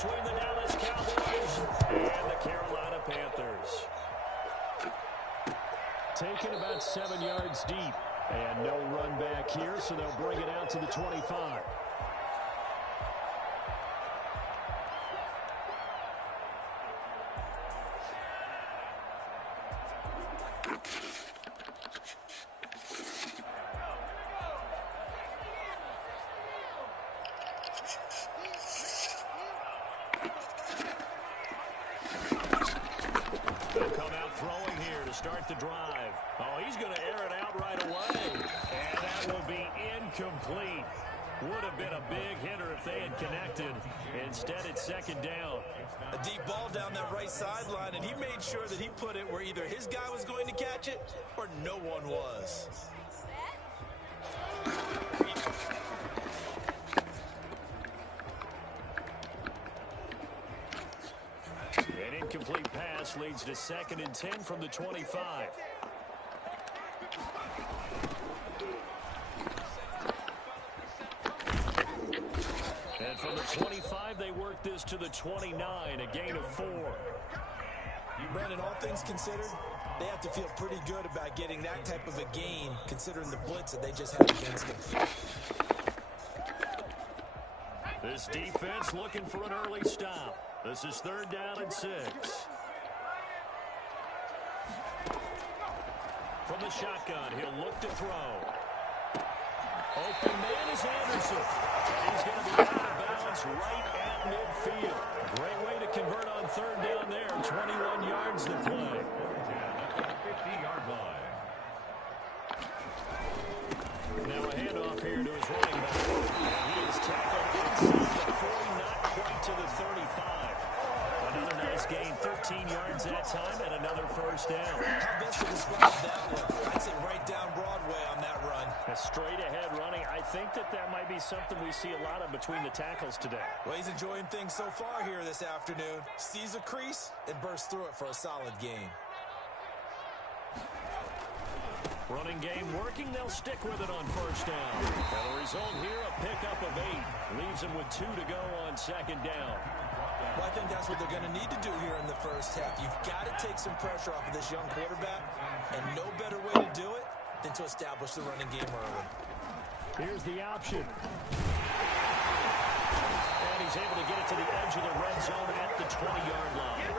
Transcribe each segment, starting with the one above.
between the Dallas Cowboys and the Carolina Panthers. Taken about 7 yards deep. And no run back here, so they'll bring it out to the 25. They'll come out throwing here to start the drive. Oh, he's going to air it out right away. And that will be incomplete. Would have been a big hitter if they had connected. Instead, it's second down. A deep ball down that right sideline, and he made sure that he put it where either his guy was going to catch it or no one was. An incomplete pass leads to 2nd and 10 from the 25. And from the 25, they work this to the 29, a gain of 4. Brandon, all things considered, they have to feel pretty good about getting that type of a gain, considering the blitz that they just had against them. This defense looking for an early stop. This is 3rd down and 6. From the shotgun, he'll look to throw. Open man is Anderson. And he's going to be out of bounds right at midfield. Great way to convert on 3rd down there. 21 yards to play. At the 50-yard line. Now a handoff here to his running back. And he is tackled inside the 40, not quite to the 35. Another nice gain, 13 yards that time, and another 1st down. How best to describe that one? I'd say right down Broadway on that run. A straight-ahead running. I think that might be something we see a lot of between the tackles today. Well, he's enjoying things so far here this afternoon. Sees a crease and bursts through it for a solid gain. Running game working. They'll stick with it on 1st down. And the result here, a pickup of 8. Leaves them with 2 to go on 2nd down. Well, I think that's what they're going to need to do here in the first half. You've got to take some pressure off of this young quarterback, and no better way to do it than to establish the running game early. Here's the option. And he's able to get it to the edge of the red zone at the 20-yard line.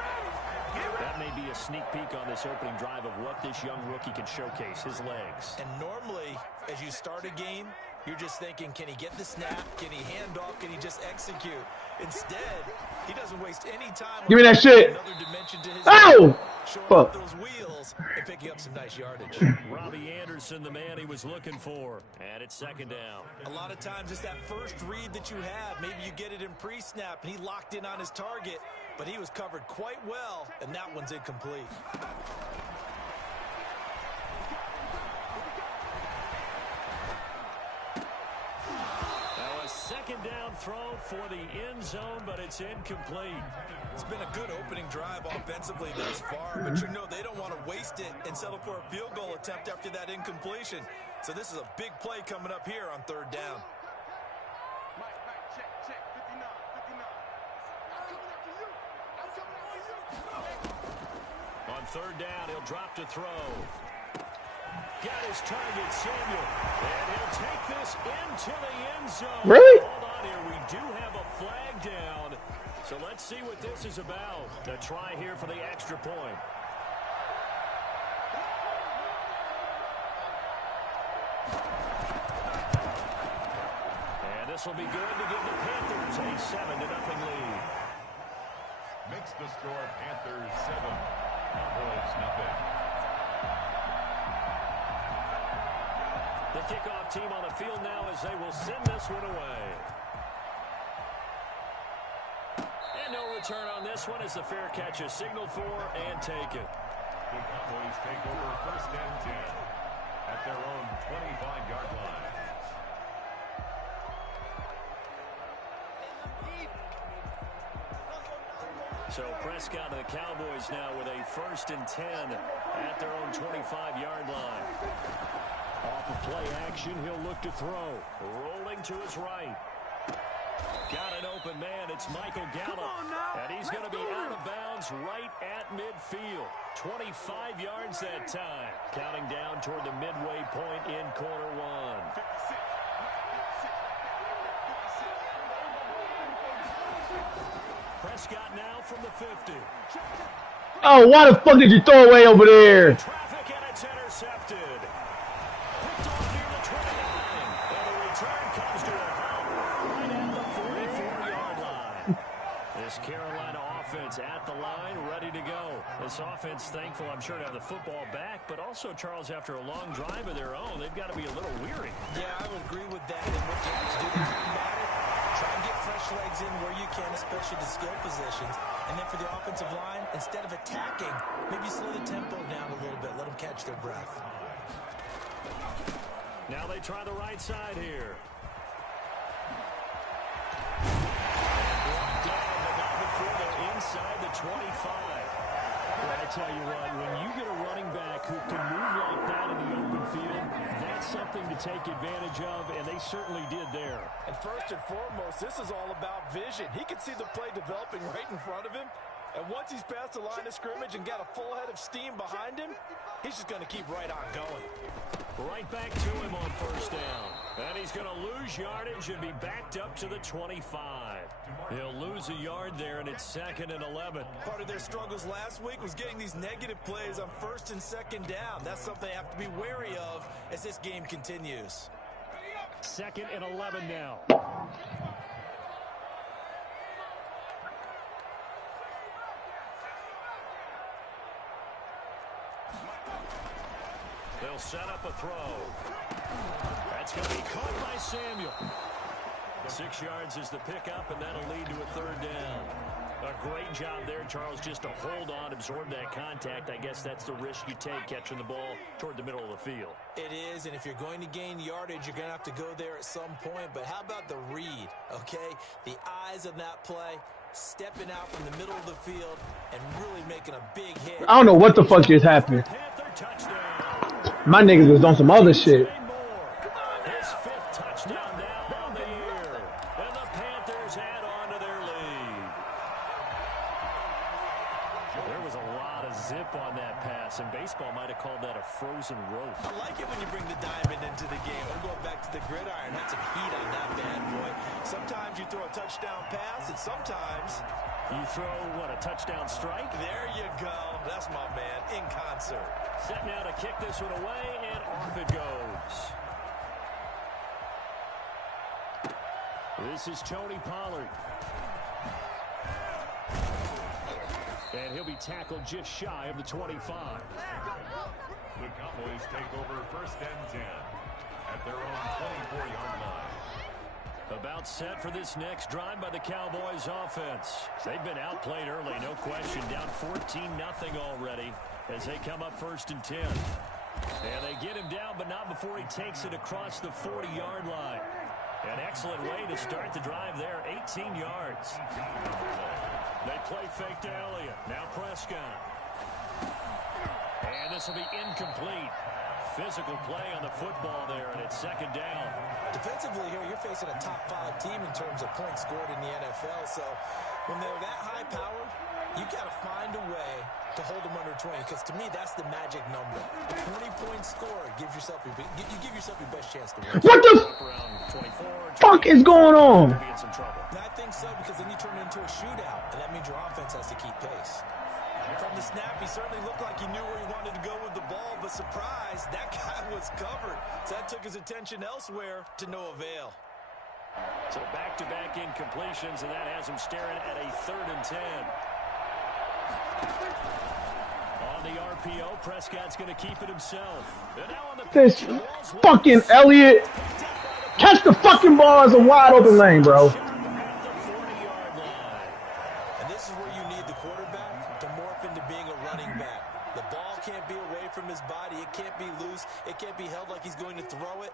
That may be a sneak peek on this opening drive of what this young rookie can showcase, his legs. And normally, as you start a game, you're just thinking, can he get the snap? Can he hand off? Can he just execute? Instead, he doesn't waste any time. Give me that shit. Another dimension to his Ow! showing Fuck. up those wheels and picking up some nice yardage. Robbie Anderson, the man he was looking for. And it's 2nd down. A lot of times it's that first read that you have. Maybe you get it in pre-snap, and he locked in on his target, but he was covered quite well, and that one's incomplete. Now a 2nd down throw for the end zone, but it's incomplete. It's been a good opening drive offensively thus far, but you know they don't want to waste it and settle for a field goal attempt after that incompletion. So this is a big play coming up here on 3rd down. On 3rd down, he'll drop to throw. Got his target, Samuel. And he'll take this into the end zone. Really? Hold on here. We do have a flag down. So let's see what this is about. A try here for the extra point. And this will be good to give the Panthers a 7-0 lead. Makes the score Panthers 7, Cowboys nothing. The kickoff team on the field now as they will send this one away. And no return on this one as the fair catch is signaled for and taken. The Cowboys take over 1st and 10 at their own 25-yard line. So Prescott and the Cowboys now with a 1st and 10 at their own 25-yard line. Off of play action, he'll look to throw. Rolling to his right. Got an open man. It's Michael Gallup. And he's going to be out of bounds right at midfield. 25 yards that time. Counting down toward the midway point in quarter one. Prescott now from the 50. Oh, why the fuck did you throw away over there? Traffic and it's intercepted. Picked off near the 29. And the return comes to a halt right at the 44-yard line. This Carolina offense at the line, ready to go. This offense thankful, I'm sure, to have the football back, but also, Charles, after a long drive of their own, they've got to be a little weary. Yeah, I would agree with that. And what you have to do to combat it, try and get fresh legs in where you can, especially the skill positions. And then for the offensive line, instead of attacking, maybe slow the tempo down a little bit. Let them catch their breath. Now they try the right side here. Inside the 25. Well, I tell you what, when you get a running back who can move like that in the open field, that's something to take advantage of, and they certainly did there. And first and foremost, this is all about vision. He can see the play developing right in front of him, and once he's past the line of scrimmage and got a full head of steam behind him, he's just going to keep right on going. Right back to him on first down. And he's going to lose yardage and be backed up to the 25. He'll lose a yard there, and it's 2nd and 11. Part of their struggles last week was getting these negative plays on 1st and 2nd down. That's something they have to be wary of as this game continues. 2nd and 11 now. They'll set up a throw. That's going to be caught by Samuel. 6 yards is the pickup, and that'll lead to a 3rd down. A great job there, Charles, just to hold on, absorb that contact. I guess that's the risk you take catching the ball toward the middle of the field. It is, and if you're going to gain yardage, you're going to have to go there at some point. But how about the read, okay? The eyes of that play, stepping out from the middle of the field and really making a big hit. I don't know what the fuck just happened. My niggas was on some other shit. His 5th touchdown now on the year. And the Panthers add on to their lead. There was a lot of zip on that pass, and baseball might have called that a frozen rope. I like it when you bring the diamond into the game. I'm going back to the gridiron. Had some heat on that bad boy. Sometimes you throw a touchdown pass, and sometimes you throw, what, a touchdown strike? There you go. That's my man, in concert. Set now to kick this one away, and off it goes. This is Tony Pollard. And he'll be tackled just shy of the 25. The Cowboys take over 1st and 10 at their own 24-yard line. About set for this next drive by the Cowboys offense. They've been outplayed early, no question. Down 14-0 already as they come up 1st and 10. And they get him down, but not before he takes it across the 40-yard line. An excellent way to start the drive there, 18 yards. They play fake to Elliott. Now Prescott. And this will be incomplete. Physical play on the football there, and it's 2nd down. Defensively here, you're facing a top-5 team in terms of points scored in the NFL. So when they're that high-powered, you got to find a way to hold them under 20, because to me, that's the magic number. A 20-point score gives yourself you give yourself your best chance to win. What the fuck is going on? And I think so, because then you turn it into a shootout, and that means your offense has to keep pace. From the snap, he certainly looked like he knew where he wanted to go with the ball, but surprise, that guy was covered. So that took his attention elsewhere to no avail. So back-to-back incompletions, and that has him staring at a 3rd and 10. On the RPO, Prescott's going to keep it himself. And now on the this fucking Elliott. Catch the fucking ball as a wide open lane, bro. And this is where you need the quarterback to morph into being a running back. The ball can't be away from his body. It can't be loose. It can't be held like he's going to throw it.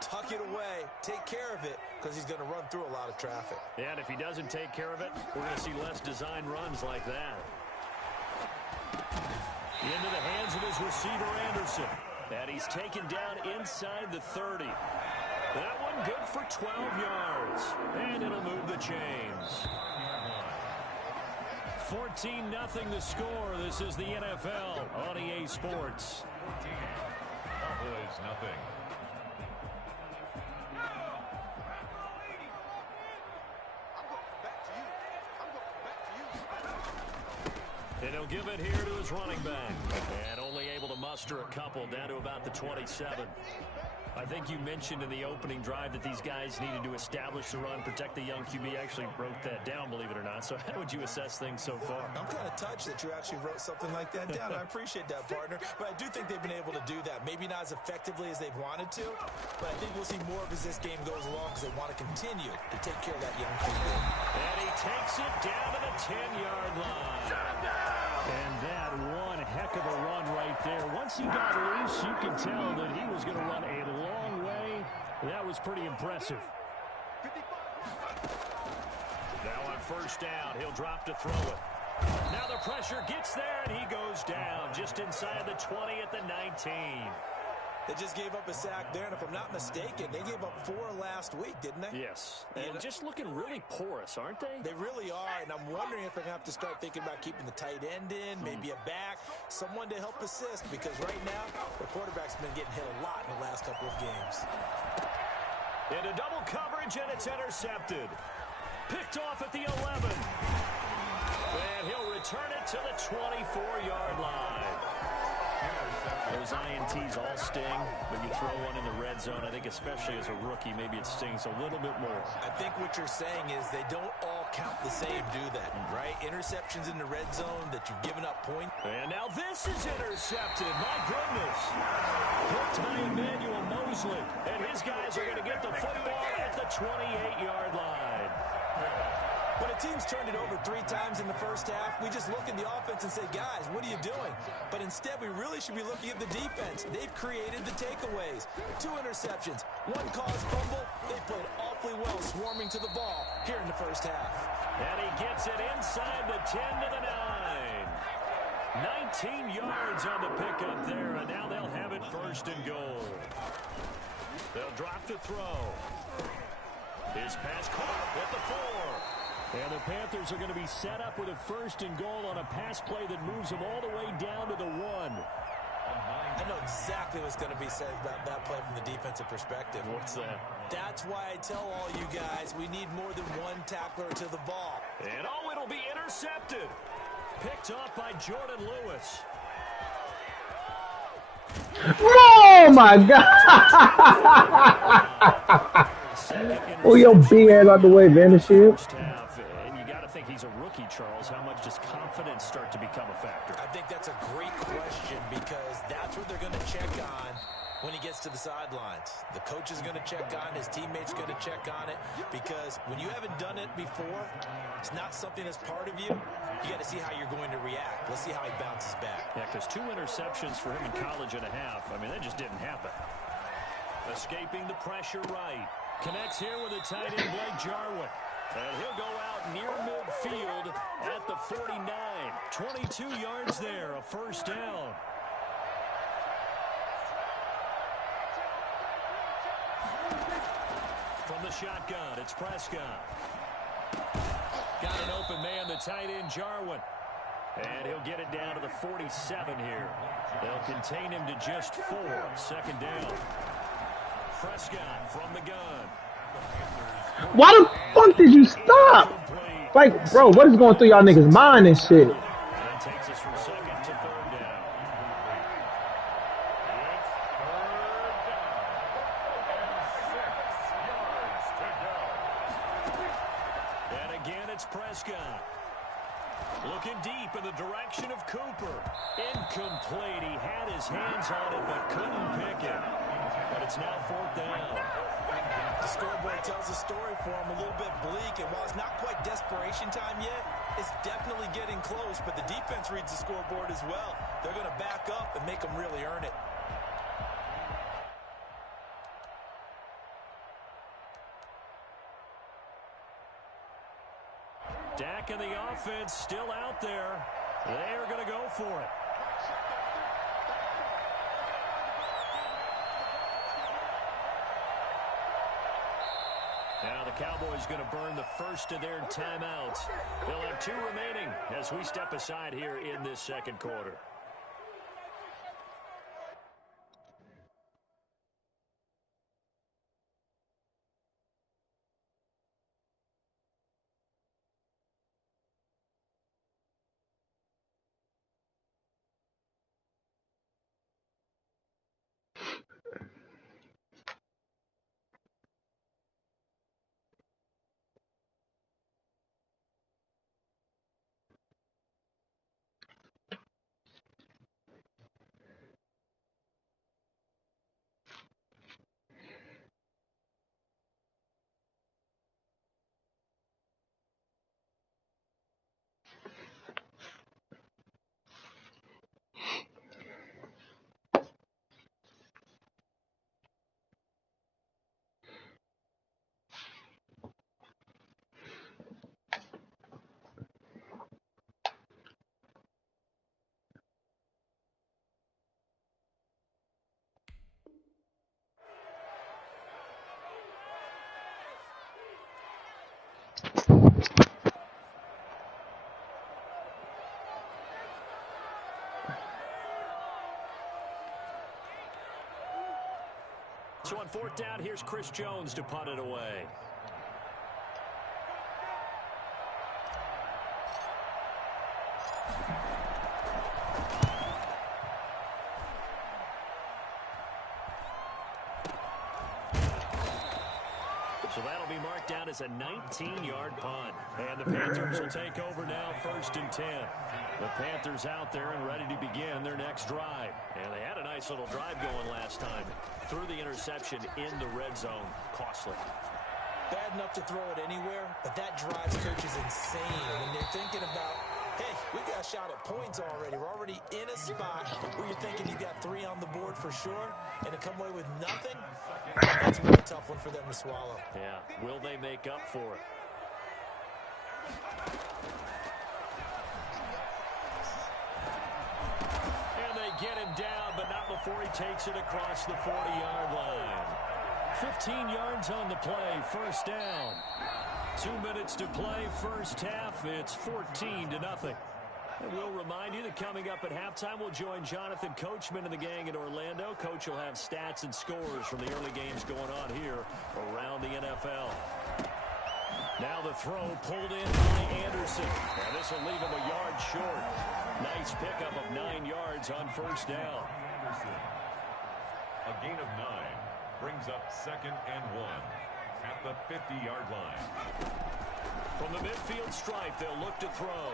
Tuck it away. Take care of it, because he's going to run through a lot of traffic. Yeah, and if he doesn't take care of it, we're going to see less design runs like that. Into the hands of his receiver, Anderson. And he's taken down inside the 30. That one good for 12 yards. And it'll move the chains. 14-0 the score. This is the NFL on EA Sports. Cowboys nothing. And he'll give it here to his running back. And only able to muster a couple down to about the 27. I think you mentioned in the opening drive that these guys needed to establish the run, protect the young QB. I actually wrote that down, believe it or not. So how would you assess things so far? I'm kind of touched that you actually wrote something like that down. I appreciate that, partner. But I do think they've been able to do that. Maybe not as effectively as they've wanted to, but I think we'll see more of as this game goes along because they want to continue to take care of that young QB. And he takes it down to the 10-yard line. And that one heck of a run right there. Once he got loose, you could tell that he was going to run a long way. That was pretty impressive. Now on first down, he'll drop to throw it. Now the pressure gets there, and he goes down just inside the 20 at the 19. They just gave up a sack there, and if I'm not mistaken, they gave up 4 last week, didn't they? Yes, and just looking really porous, aren't they? They really are, and I'm wondering if they're going to have to start thinking about keeping the tight end in, maybe a back, someone to help assist, because right now, the quarterback's been getting hit a lot in the last couple of games. Into double coverage, and it's intercepted. Picked off at the 11. And he'll return it to the 24-yard line. Those INTs all sting, but you throw one in the red zone. I think especially as a rookie, maybe it stings a little bit more. I think what you're saying is they don't all count the same, do they? Right? Interceptions in the red zone that you've given up points. And now this is intercepted. My goodness. Picked by Emmanuel Mosley. And his guys are going to get the football at the 28-yard line. When a team's turned it over 3 times in the first half, we just look at the offense and say, guys, what are you doing? But instead, we really should be looking at the defense. They've created the takeaways. 2 interceptions, 1 caused fumble. They played awfully well swarming to the ball here in the first half. And he gets it inside the 10 to the 9. 19 yards on the pickup there, and now they'll have it first and goal. They'll drop to throw. His pass caught at the 4. And the Panthers are going to be set up with a first and goal on a pass play that moves them all the way down to the 1. I know exactly what's going to be said about that play from the defensive perspective. What's that? That's why I tell all you guys we need more than 1 tackler to the ball. And oh, it'll be intercepted. Picked off by Jordan Lewis. Oh my God! Oh, your big ass out the way, Vanishfield. And you got to think he's a rookie, Charles. How much does confidence start to become a factor? I think that's a great question because that's what they're going to check on when he gets to the sidelines. The coach is going to check on, his teammates going to check on it, because when you haven't done it before, it's not something that's part of you. You got to see how you're going to react. Let's see how he bounces back. Yeah, because 2 interceptions for him in college and a half. I mean, that just didn't happen. Escaping the pressure right. Connects here with a tight end, Blake Jarwin. And he'll go out near midfield at the 49. 22 yards there, a first down. From the shotgun, it's Prescott. Got an open man, the tight end, Jarwin. And he'll get it down to the 47 here. They'll contain him to just 4. Second down. Prescott from the gun. Why the fuck did you stop? Like, bro, what is going through y'all niggas' mind and shit? And that takes us from second to 3rd down. And again, it's Prescott. Looking deep in the direction of Cooper. Incomplete. He had his hands on it, but couldn't pick it. But it's now 4th down. The scoreboard tells a story for him, a little bit bleak, and while it's not quite desperation time yet, it's definitely getting close, but the defense reads the scoreboard as well. They're going to back up and make them really earn it. Dak and the offense still out there. They are going to go for it. Now the Cowboys going to burn the first of their timeouts. They'll have 2 remaining as we step aside here in this second quarter. So on 4th down, here's Chris Jones to punt it away. So that'll be marked down as a 19-yard punt. And the Panthers will take over now, 1st and 10. The Panthers out there and ready to begin their next drive. And they had a nice little drive going last time. Threw the interception in the red zone. Costly. Bad enough to throw it anywhere, but that drives coaches insane when they're thinking about, hey, we got a shot at points already. We're already in a spot where you're thinking you got 3 on the board for sure, and to come away with nothing, that's a really tough one for them to swallow. Yeah, will they make up for it? And they get him down, but not before he takes it across the 40-yard line. 15 yards on the play, 1st down. 2 minutes to play, first half. It's 14-0. And we'll remind you that coming up at halftime, we'll join Jonathan Coachman and the gang in Orlando. Coach will have stats and scores from the early games going on here around the NFL. Now the throw pulled in by Anderson. And this will leave him a yard short. Nice pickup of 9 yards on 1st down. Anderson. A gain of 9 brings up 2nd and 1 at the 50-yard line. From the midfield stripe, they'll look to throw.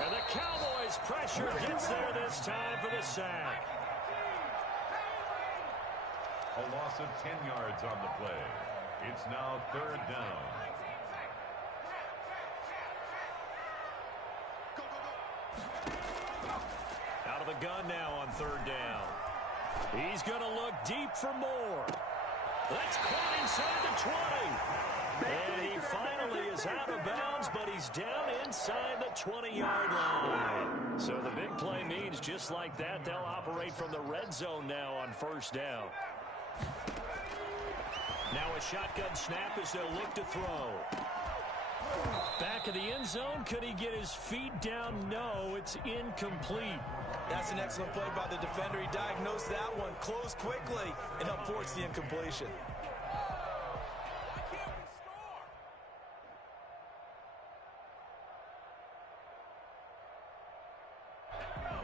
And the Cowboys pressure gets there this time for the sack. A loss of 10 yards on the play. It's now 3rd down. Out of the gun now on 3rd down. He's going to look deep for more. That's caught inside the 20. And he finally is out of bounds, but he's down inside the 20-yard line. So the big play means just like that, they'll operate from the red zone now on 1st down. Now a shotgun snap as they'll look to throw. Back of the end zone. Could he get his feet down? No, it's incomplete. That's an excellent play by the defender. He diagnosed that one, closed quickly, and helped force the incompletion.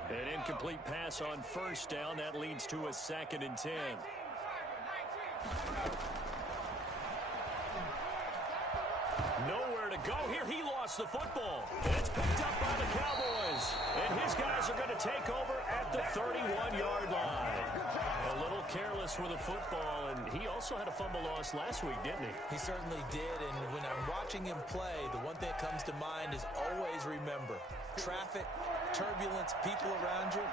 An incomplete pass on 1st down. That leads to a 2nd and 10. Nowhere to go here. He lost the football. It's picked up by the Cowboys. And his guys are going to take over at the 31-yard line. A little careless with the football, and he also had a fumble loss last week, didn't he? He certainly did, and when I'm watching him play, the one thing that comes to mind is always remember, traffic, turbulence, people around you,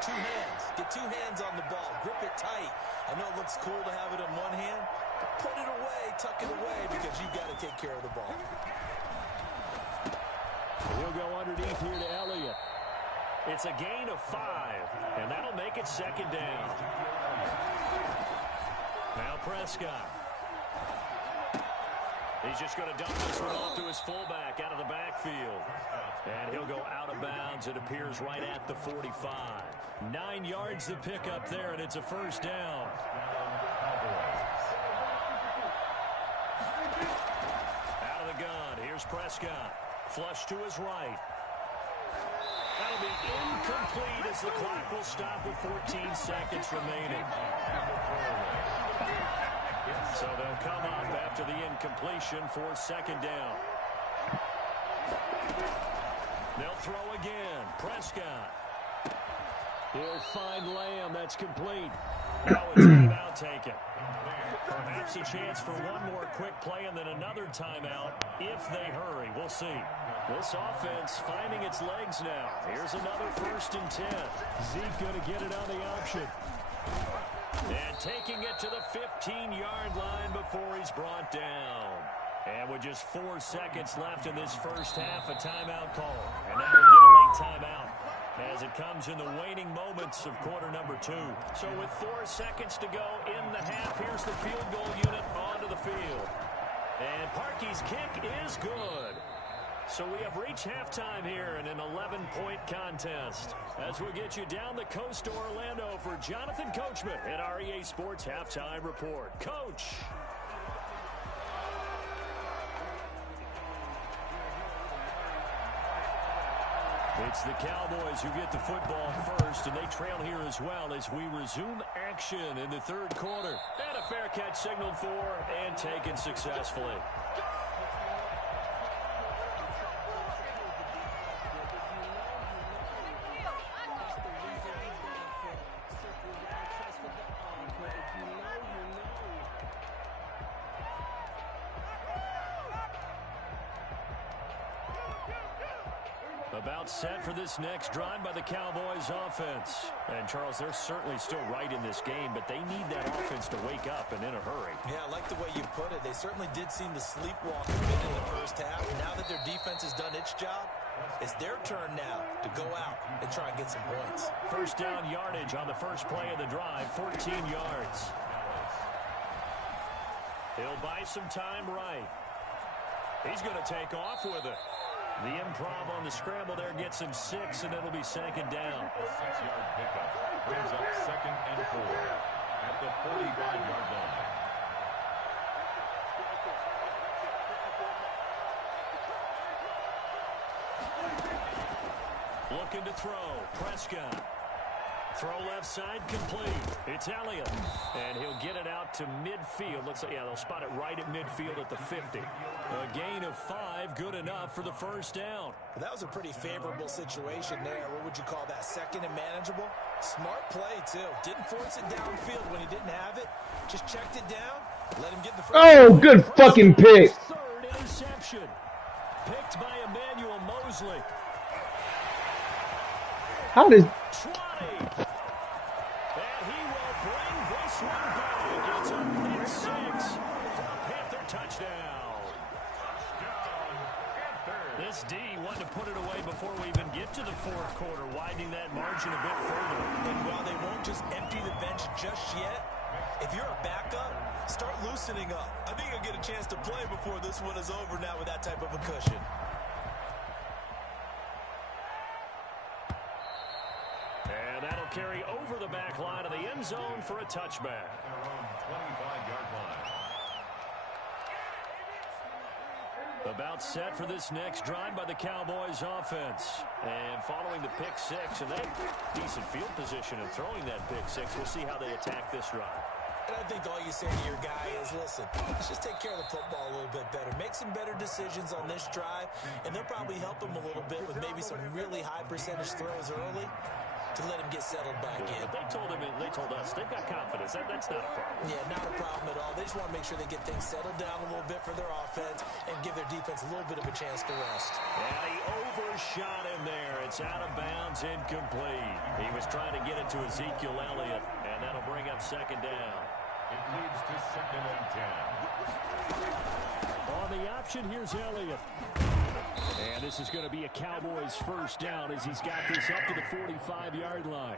2 hands. Get 2 hands on the ball. Grip it tight. I know it looks cool to have it in one hand, but put it away, tuck it away, because you've got to take care of the ball. He'll go underneath here to Elliott. It's a gain of 5, and that'll make it 2nd down. Now Prescott. He's just going to dump this one off to his fullback out of the backfield. And he'll go out of bounds. It appears right at the 45. 9 yards to pick up there, and it's a first down. Out of the gun. Here's Prescott. Flush to his right. That'll be incomplete as the clock will stop with 14 seconds remaining. So they'll come up after the incompletion for second down. They'll throw again. Prescott. He'll find Lamb. That's complete. Now a timeout taken. Perhaps a chance for one more quick play and then another timeout if they hurry. We'll see. This offense finding its legs now. Here's another 1st and 10. Zeke going to get it on the option. And taking it to the 15-yard line before he's brought down. And with just 4 seconds left in this first half, a timeout call. And now we'll get a late timeout as it comes in the waning moments of quarter number 2. So with 4 seconds to go in the half, here's the field goal unit onto the field. And Parkey's kick is good. So we have reached halftime here in an 11-point contest. As we'll get you down the coast to Orlando for Jonathan Coachman at our EA Sports Halftime Report. Coach. It's the Cowboys who get the football first, and they trail here as well as we resume action in the third quarter. And a fair catch signaled for and taken successfully. About set for this next drive by the Cowboys offense. And, Charles, they're certainly still right in this game, but they need that offense to wake up and in a hurry. Yeah, I like the way you put it. They certainly did seem to sleepwalk a bit in the first half. Now that their defense has done its job, it's their turn now to go out and try and get some points. First down yardage on the first play of the drive, 14 yards. He'll buy some time right. He's going to take off with it. The improv on the scramble there gets him 6, and it'll be second down. A 6-yard pickup brings up 2nd and 4 at the 45-yard line. Looking to throw. Prescott. Throw left side complete. It's Elliott. And he'll get it out to midfield. Looks like, yeah, they'll spot it right at midfield at the 50. A gain of 5, good enough for the first down. That was a pretty favorable situation there. What would you call that? 2nd and manageable? Smart play, too. Didn't force it downfield when he didn't have it. Just checked it down. Let him get the first. Oh, good fucking pick. 3rd interception. Picked by Emmanuel Mosley. How does... 20. And he will bring this one back. It's a pick 6 for a Panther touchdown. This D wanted to put it away before we even get to the fourth quarter, widening that margin a bit further. And while they won't just empty the bench just yet, if you're a backup, start loosening up. I think you'll get a chance to play before this one is over now with that type of a cushion. And that'll carry over the back line of the end zone for a touchback. Their own 25-yard line. About set for this next drive by the Cowboys offense. And following the pick 6, and they decent field position in throwing that pick 6. We'll see how they attack this drive. And I think all you say to your guy is, listen, let's just take care of the football a little bit better. Make some better decisions on this drive, and they'll probably help him a little bit with maybe some really high percentage throws early to let him get settled back in. But they told us they've got confidence. That's not a problem. Yeah, not a problem at all. They just want to make sure they get things settled down a little bit for their offense and give their defense a little bit of a chance to rest. And he overshot him there. It's out of bounds, incomplete. He was trying to get it to Ezekiel Elliott, and that'll bring up second down. It leads to 2nd and 10. On the option, here's Elliott. And this is going to be a Cowboys first down as he's got this up to the 45-yard line.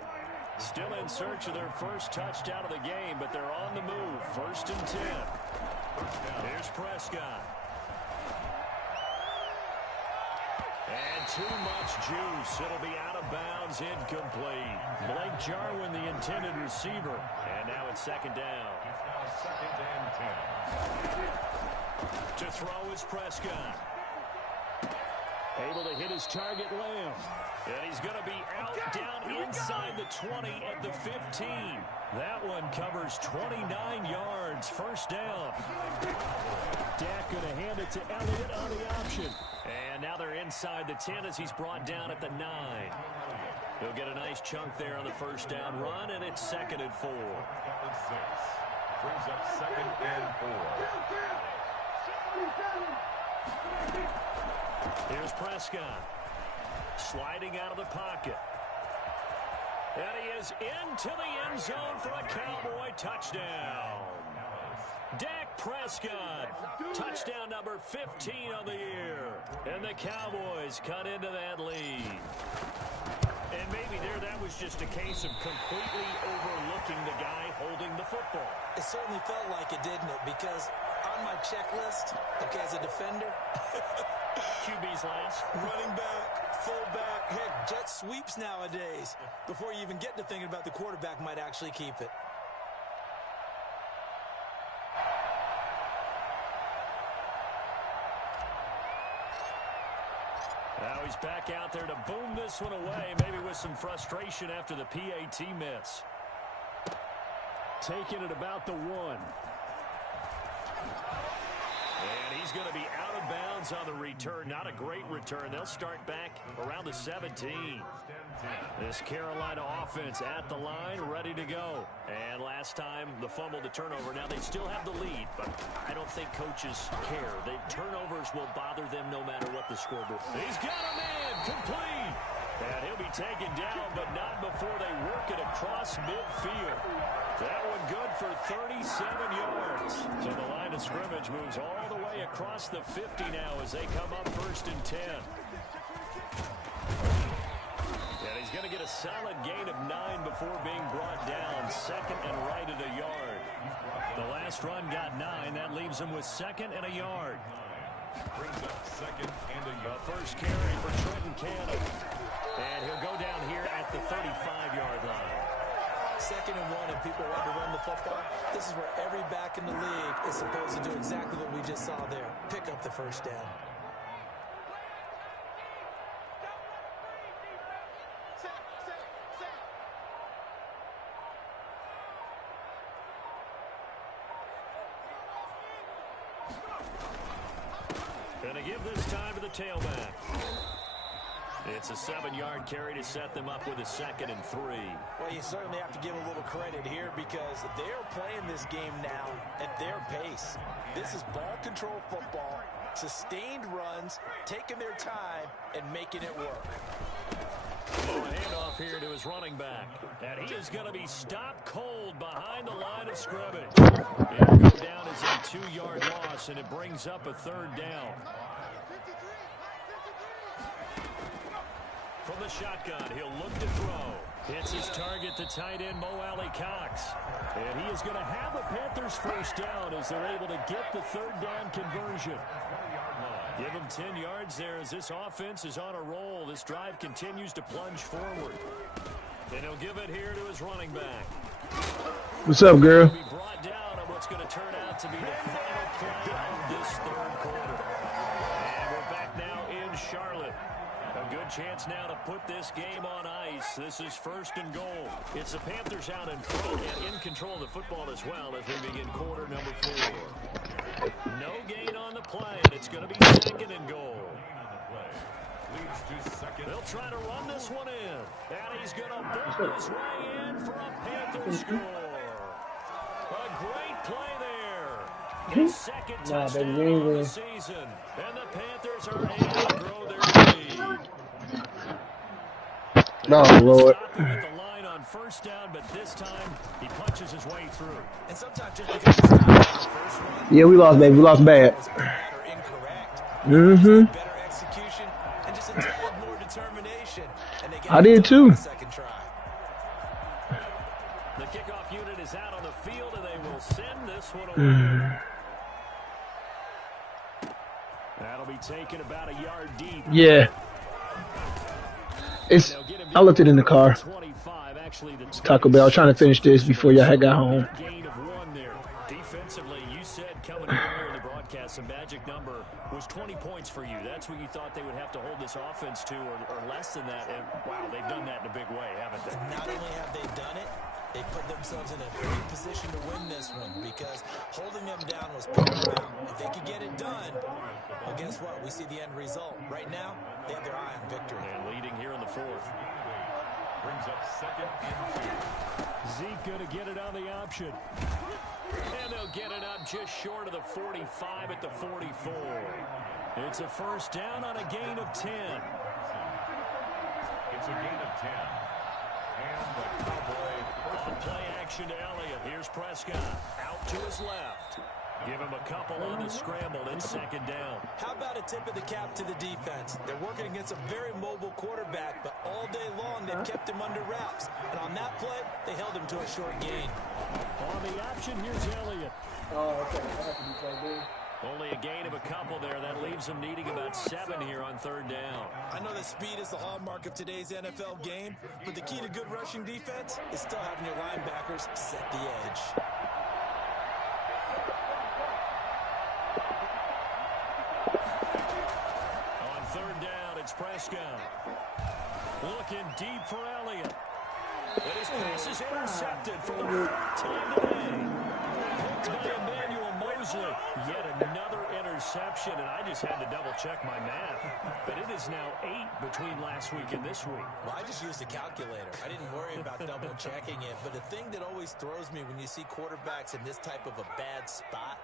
Still in search of their first touchdown of the game, but they're on the move. 1st and 10. Here's Prescott. And too much juice. It'll be out of bounds, incomplete. Blake Jarwin, the intended receiver. And now it's second down. It's now second and 10. To throw is Prescott. Able to hit his target, Lamb. And he's going to be out down inside the 20 at the 15. That one covers 29 yards. First down. Dak going to hand it to Elliott on the option. And now they're inside the 10 as he's brought down at the 9. He'll get a nice chunk there on the first down run, and it's second and 4. Brings up second and 4. Here's Prescott. Sliding out of the pocket. And he is into the end zone for a Cowboy touchdown. Dak Prescott, touchdown number 15 on the year. And the Cowboys cut into that lead. And maybe there that was just a case of completely overlooking the guy holding the football. It certainly felt like it, didn't it? Because on my checklist, okay, as a defender, QB's last. running back, fullback, heck, jet sweeps nowadays. Before you even get to thinking about the quarterback might actually keep it. Now he's back out there to boom this one away, maybe with some frustration after the PAT miss. Taking it about the 1. And he's going to be out of bounds on the return. Not a great return. They'll start back around the 17. This Carolina offense at the line, ready to go. And last time, the fumble, the turnover. Now, they still have the lead, but I don't think coaches care. The turnovers will bother them no matter what the scoreboard. He's got a man, complete. And he'll be taken down, but not before they work it across midfield. That one good for 37 yards. So the line of scrimmage moves all the way across the 50 now as they come up first and 10. And he's going to get a solid gain of 9 before being brought down. Second and right at a yard. The last run got 9. That leaves him with second and a yard. Brings up second and a yard. First carry for Trenton Cannon. And he'll go down here at the 35-yard line. Second and 1 and people want to run the football. This is where every back in the league is supposed to do exactly what we just saw there. Pick up the first down. Gonna give this time to the tailback. It's a 7-yard carry to set them up with a second and 3. Well, you certainly have to give a little credit here because they're playing this game now at their pace. This is ball control football, sustained runs, taking their time, and making it work. Oh, a handoff here to his running back. And he is going to be stopped cold behind the line of scrimmage. It'll go down as a 2-yard loss, and it brings up a third down. From the shotgun, he'll look to throw. Hits his target, the tight end, Mo Alley Cox. And he is going to have the Panthers first down as they're able to get the third down conversion. Give him 10 yards there as this offense is on a roll. This drive continues to plunge forward. And he'll give it here to his running back. What's up, girl? He'll be brought down on what's going to turn out to be the final play of this third quarter. And we're back now in Charlotte. A good chance now to put this game on ice. This is first and goal. It's the Panthers out in front and in control of the football as well as we begin quarter number 4. No gain on the play, and it's going to be second and goal. Leads to second. They'll try to run this one in. And he's going to build his way in for a Panthers score. A great play there. His second touchdown of the season. And the Panthers are able to grow their lead. No, Lord. At the line on first down, but this time he punches his way through. And sometimes just because it's not the first one, Yeah, we lost, baby. We lost bad. or incorrect. Mm-hmm. Better execution and just a tad more determination. And they get I did too. Second try. The kickoff unit is out on the field, and they will send this one away. That'll be taken about a yard deep. Yeah. It's. I left it in the car. Taco Bell. I was trying to finish this before y'all had got home. Gain of 1 there. Defensively, you said coming in earlier in the broadcast, the magic number was 20 points for you. That's what you thought they would have to hold this offense to, or less than that. And wow, they've done that in a big way, haven't they? Not only have they done it, they put themselves in a great position to win this one because holding them down was paramount. If they could get it done, well, guess what? We see the end result. Right now, they have their eye on victory. And leading here in the 4th. Brings up 2nd and 2. Zeke going to get it on the option. And they'll get it up just short of the 45 at the 44. It's a first down on a gain of 10. It's a gain of 10. And the Cowboy on play action to Elliott. Here's Prescott out to his left. Give him a couple on the scramble. It's 2nd down. How about a tip of the cap to the defense? They're working against a very mobile quarterback, but all day long they've kept him under wraps. And on that play, they held him to a short gain. On the option, here's Elliott. Oh, okay. Only a gain of a couple there. That leaves them needing about 7 here on 3rd down. I know that speed is the hallmark of today's NFL game, but the key to good rushing defense is still having your linebackers set the edge. On 3rd down, it's Prescott. Looking deep for Elliott. And his pass is intercepted for the 3rd time today. Picked by Emmanuel Mosley. Yet another interception, and I just had to double-check my math. But it is now 8 between last week and this week. Well, I just used a calculator. I didn't worry about double-checking it. But the thing that always throws me when you see quarterbacks in this type of a bad spot,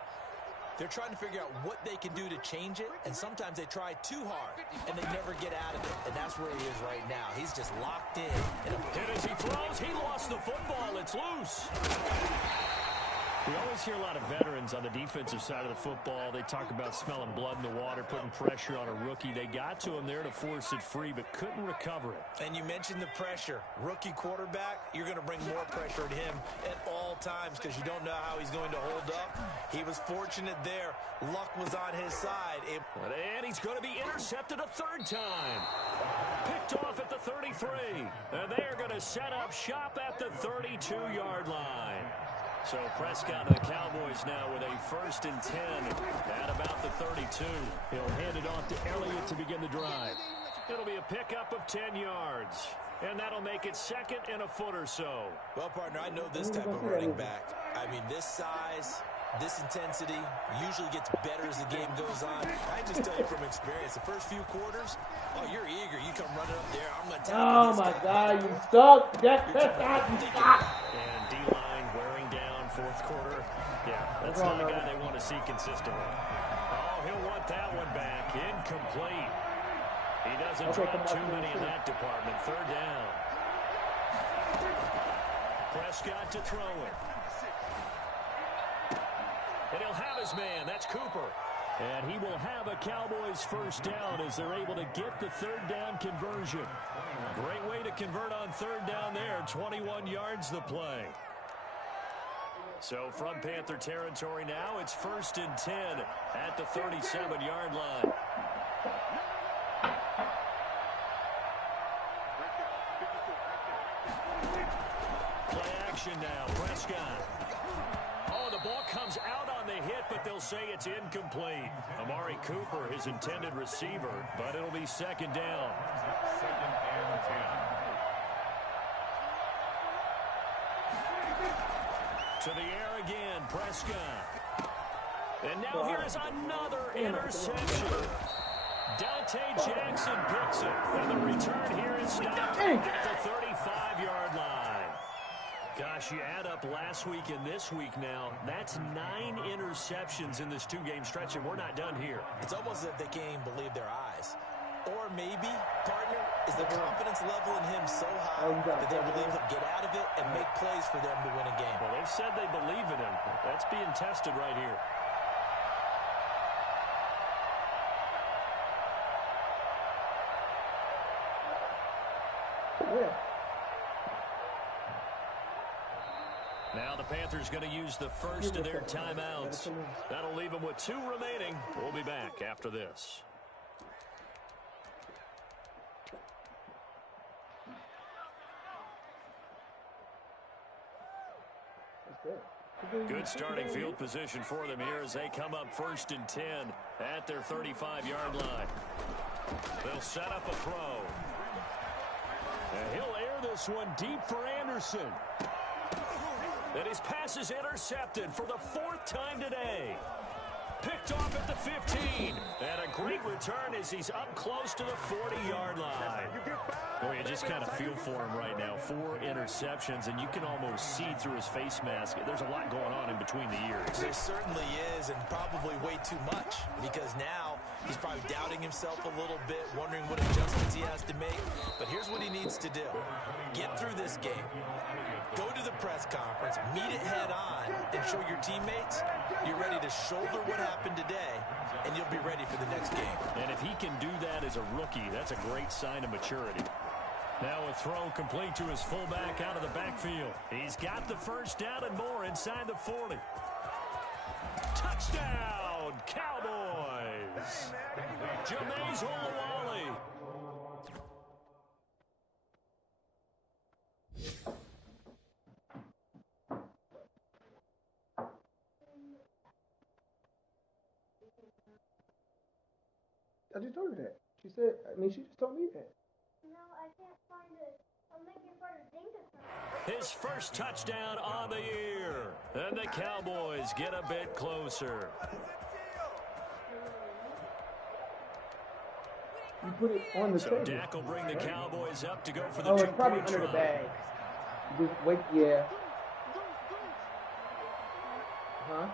they're trying to figure out what they can do to change it, and sometimes they try too hard, and they never get out of it. And that's where he is right now. He's just locked in. And as he throws, he lost the football. It's loose. We always hear a lot of veterans on the defensive side of the football. They talk about smelling blood in the water, putting pressure on a rookie. They got to him there to force it free, but couldn't recover it. And you mentioned the pressure. Rookie quarterback, you're going to bring more pressure to him at all times because you don't know how he's going to hold up. He was fortunate there. Luck was on his side. And he's going to be intercepted a 3rd time. Picked off at the 33. And they're going to set up shop at the 32-yard line. So Prescott and the Cowboys now with a 1st and 10 at about the 32. He'll hand it off to Elliott to begin the drive. It'll be a pickup of 10 yards. And that'll make it 2nd and a foot or so. Well, partner, I know this type of running back. I mean, this size, this intensity usually gets better as the game goes on. I just tell you from experience, the first few quarters, oh, you're eager. You come running up there. I'm going to tackle this guy. Oh, my God. You suck. Yes, you suck. And D-line wearing down 4th quarter. Yeah, that's not a guy they want to see consistently. Oh, he'll want that one back. Incomplete. He doesn't drop too many in that department. 3rd down. Prescott to throw it. And he'll have his man. That's Cooper. And he will have a Cowboys 1st down as they're able to get the 3rd down conversion. Great way to convert on 3rd down there. 21 yards the play. So from Panther territory now, it's 1st and 10 at the 37-yard line. Play action now, Prescott. Oh, the ball comes out on the hit, but they'll say it's incomplete. Amari Cooper, his intended receiver, but it'll be 2nd down. 2nd and 10. To the air again, Prescott. And now here is another interception. Dante Jackson picks it. And the return here is stopped at the 35-yard line. Gosh, you add up last week and this week now. That's 9 interceptions in this 2-game stretch, and we're not done here. It's almost as if they can't even believe their eyes. Or maybe, partner, is the confidence level in him so high that they believe he'll get out of it and make plays for them to win a game. Well, they've said they believe in him. That's being tested right here. Now the Panthers going to use the first of their timeouts. That'll leave them with 2 remaining. We'll be back after this. Good starting field position for them here as they come up 1st and 10 at their 35-yard line. They'll set up a throw. And he'll air this one deep for Anderson. And his pass is intercepted for the 4th time today. Picked off at the 15. And a great return as he's up close to the 40-yard line. Boy, you just kind of feel for him right now. 4 interceptions, and you can almost see through his face mask. There's a lot going on in between the ears. There certainly is, and probably way too much, because now he's probably doubting himself a little bit, wondering what adjustments he has to make. But here's what he needs to do. Get through this game. Go to the press conference, meet it head on, and show your teammates you're ready to shoulder what happened today, and you'll be ready for the next game. And if he can do that as a rookie, that's a great sign of maturity. Now a throw complete to his fullback out of the backfield. He's got the 1st down and more inside the 40. Touchdown, Cowboys! Jameis Olawale. I just told her that. She said, she just told me that. No, I can't find it. I'm making fun of Dingus. His 1st touchdown on the year. And the Cowboys get a bit closer. You put it on the table. Dak will bring the Cowboys up to go for the 2-point it's probably under the try. bag. Just wait, yeah. Huh?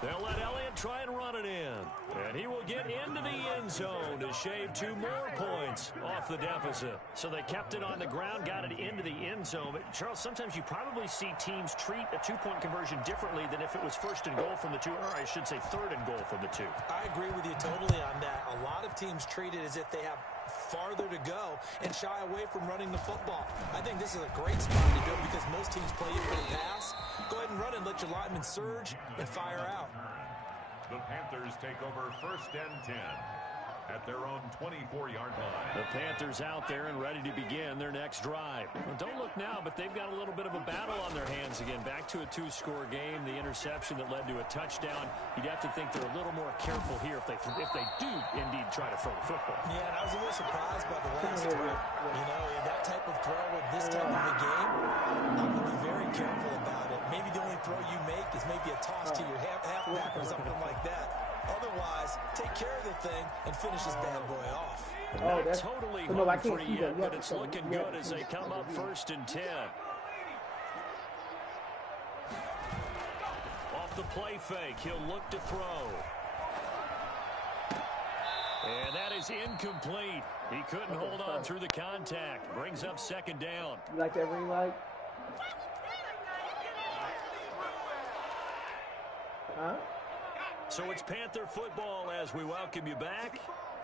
They'll let Elliott try and run it in. And he will get into the end zone to shave 2 more points off the deficit. So they kept it on the ground, got it into the end zone. But Charles, sometimes you probably see teams treat a 2-point conversion differently than if it was 1st and goal from the 2, or I should say 3rd and goal from the 2. I agree with you totally on that. A lot of teams treat it as if they have farther to go and shy away from running the football. I think this is a great spot to do it because most teams play you for the pass. Go ahead and run and let your linemen surge and fire out. The Panthers take over 1st and 10 at their own 24-yard line. The Panthers out there and ready to begin their next drive. Well, don't look now, but they've got a little bit of a battle on their hands again. Back to a 2-score game. The interception that led to a touchdown. You'd have to think they're a little more careful here if they do indeed try to throw the football. Yeah, and I was a little surprised by the last throw. You know, that type of throw in this type of a game, I would be very careful about it. Maybe the only throw you make is maybe a toss to your halfback or something like that. Otherwise, take care of the thing and finish this bad boy off. Not totally home free yet, but it's looking good as they come up 1st and 10. Off the play fake, he'll look to throw. And that is incomplete. He couldn't hold on through the contact. Brings up 2nd down. You like that ring light? Huh? So it's Panther football as we welcome you back.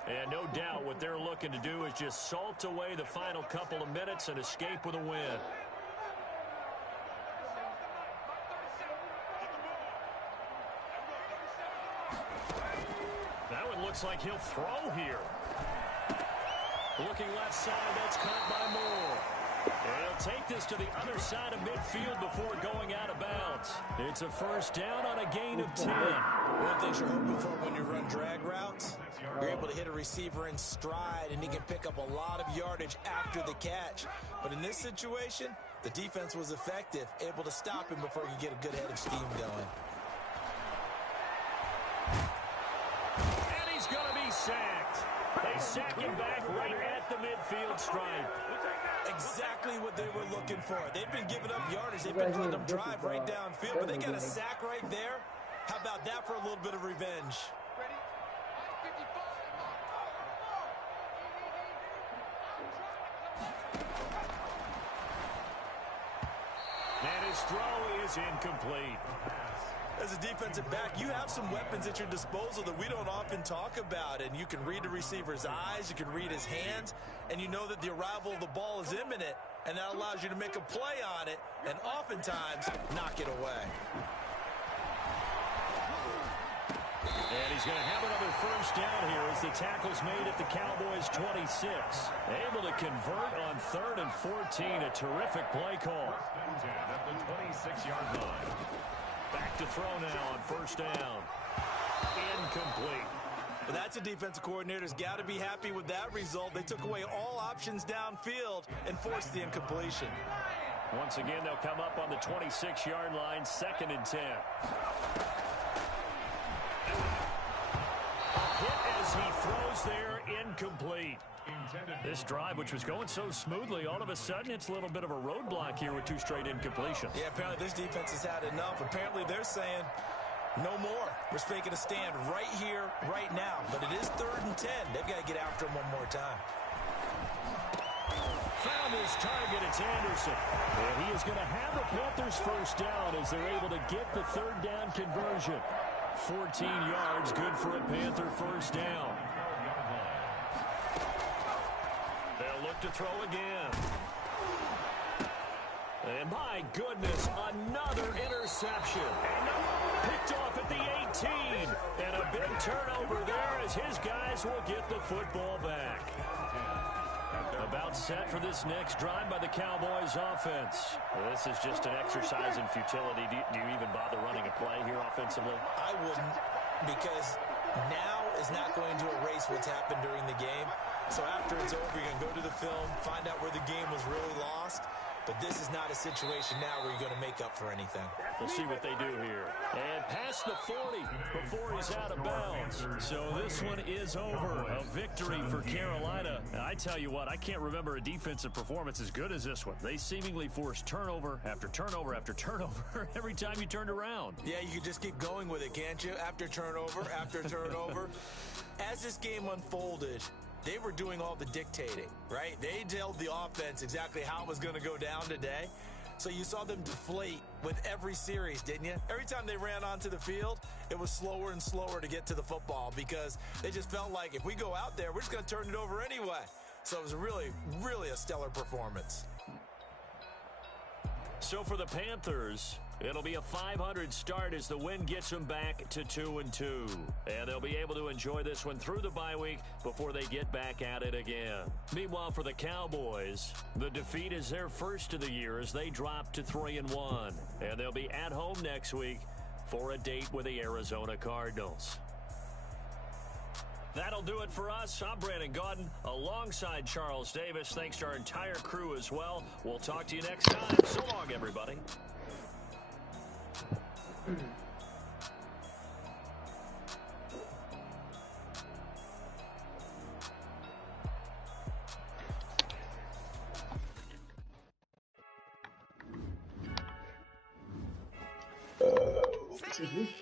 And no doubt what they're looking to do is just salt away the final couple of minutes and escape with a win. That one looks like he'll throw here. Looking left side, that's caught by Moore. And he'll take this to the other side of midfield before going out of bounds. It's a 1st down on a gain of 10. One of the things you're hoping for when you run drag routes, you're able to hit a receiver in stride, and he can pick up a lot of yardage after the catch. But in this situation, the defense was effective, able to stop him before he could get a good head of steam going. And he's going to be sacked. They sack him back right at the midfield stripe. Exactly what they were looking for. They've been giving up yardage. They've been letting them drive right downfield, but they got a sack right there. How about that for a little bit of revenge? And his throw is incomplete. As a defensive back, you have some weapons at your disposal that we don't often talk about. And you can read the receiver's eyes, you can read his hands, and you know that the arrival of the ball is imminent. And that allows you to make a play on it and oftentimes knock it away. And he's going to have another first down here as the tackle's made at the Cowboys' 26. Able to convert on 3rd and 14. A terrific play call. First and 10 at the 26-yard line. Back to throw now on first down. Incomplete. But that's a defensive coordinator's got to be happy with that result. They took away all options downfield and forced the incompletion. Once again, they'll come up on the 26-yard line, 2nd and 10. A hit as he throws there, incomplete. This drive, which was going so smoothly, all of a sudden it's a little bit of a roadblock here with 2 straight incompletions. Yeah, apparently this defense has had enough. Apparently they're saying, no more. We're making a stand right here, right now. But it is 3rd and 10. They've got to get after him one more time. Found his target. It's Anderson. And he is going to have the Panthers first down as they're able to get the 3rd down conversion. 14 yards, good for a Panther first down. They'll look to throw again. And my goodness, another interception. Picked off at the 18. And a big turnover there as his guys will get the football back. About set for this next drive by the Cowboys offense. This is just an exercise in futility. Do you even bother running a play here offensively? I wouldn't, because now is not going to erase what's happened during the game. So after it's over, you're going to go to the film, find out where the game was really lost. But this is not a situation now where you're going to make up for anything. We'll see what they do here. And past the 40 before he's out of bounds. So this one is over. A victory for Carolina. And I tell you what, I can't remember a defensive performance as good as this one. They seemingly forced turnover after turnover after turnover every time you turned around. Yeah, you can just keep going with it, can't you? After turnover, after turnover. As this game unfolded, they were doing all the dictating, right? They told the offense exactly how it was going to go down today. So you saw them deflate with every series, didn't you? Every time they ran onto the field, it was slower and slower to get to the football because they just felt like if we go out there, we're just going to turn it over anyway. So it was really, really a stellar performance. So for the Panthers, it'll be a 500 start as the win gets them back to 2-2. And they'll be able to enjoy this one through the bye week before they get back at it again. Meanwhile, for the Cowboys, the defeat is their first of the year as they drop to 3-1. And they'll be at home next week for a date with the Arizona Cardinals. That'll do it for us. I'm Brandon Gaudin alongside Charles Davis. Thanks to our entire crew as well. We'll talk to you next time. So long, everybody. Excuse me.